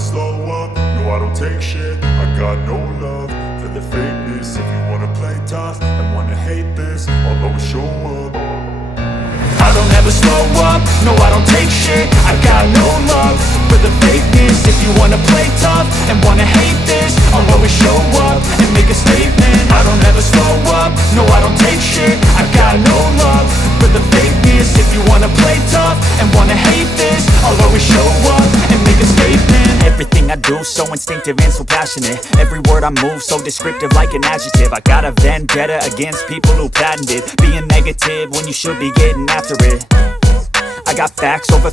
slow up, no I don't take shit. I got no love for the fakeness. If you wanna play tough and wanna hate this, I'll always show up. I don't ever slow up, no I don't take shit. I got no love for the fakeness. If you wanna play tough and wanna hate this, I'll always show up and make a statement. I don't ever slow up, no I don't take shit. I got no love for the fakeness. If you wanna play tough and wanna hate this, I'll always show up and make a statement. Everything I do so instinctive and so passionate. Every word I move so descriptive like an adjective. I got a vendetta against people who patented being negative when you should be getting after it. I got facts over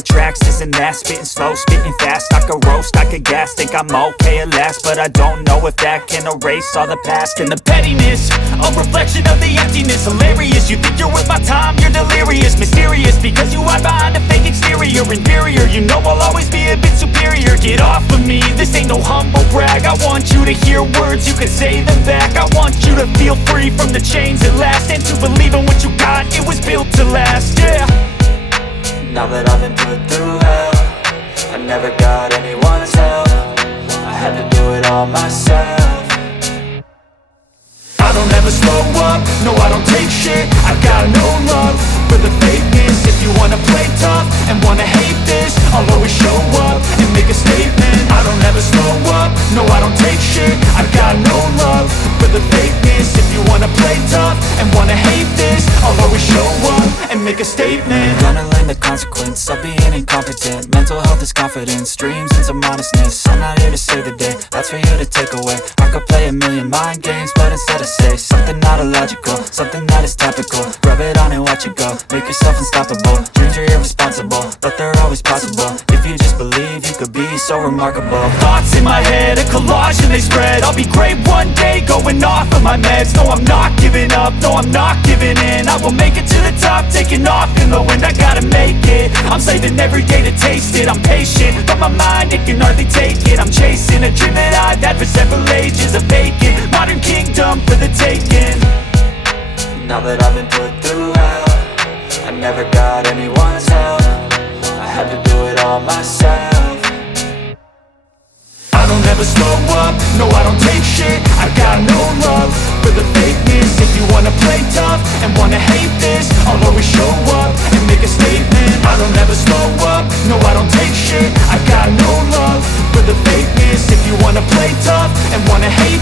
tracks, this and that. Spitting slow, spitting fast, I could roast, I could gas. Think I'm okay at last, but I don't know if that can erase all the past. And the pettiness, a reflection of the emptiness. Hilarious, you think you're worth my time, you're delirious. Mysterious, because you hide behind a fake exterior. Inferior, you know I'll always be a bit superior. Get off of me, this ain't no humble brag. I want you to hear words, you can say them back. I want you to feel free from the chains at last, and to believe in what you got, it was built to last, yeah. Now that I've been put through hell, I never got anyone's help. I had to do it all myself. I don't ever slow up, no I don't take shit. I got no love for the fakeness. If you wanna play tough and wanna hate this, I'll always show up and make a statement. I don't ever slow up, no I don't take shit. I got no love for the fakeness. If you wanna play tough and wanna hate this, I'll always show up and make a statement. Gonna learn the consequence of being incompetent. Mental health is confidence, dreams and some honestness. I'm not here to save the day, that's for you to take away. I could play a million mind games, but instead I say something not illogical, something that is topical. Rub it on and watch it go, make yourself unstoppable. Dreams are irresponsible, but they're always possible. If you just believe, you could be so remarkable. Thoughts in my head, a collage and they spread. I'll be great one day, going off of my meds. No, I'm not giving up, no, I'm not giving in. I will make it to the top, taking off in the wind. I gotta make it, I'm saving every day to taste it. I'm patient, but my mind, it can hardly take it. I'm chasing a dream that I've had for several ages. A vacant, modern kingdom for the taking. Now that I've been put through hell, I never got anyone's help. I had to do it all myself. I don't ever slow up, no I don't take shit. I got no love for the fakeness. If you wanna play tough and wanna hate this, I'll always show up and make a statement. I don't ever slow up, no I don't take shit. I got no love for the fakeness. If you wanna play tough and wanna hate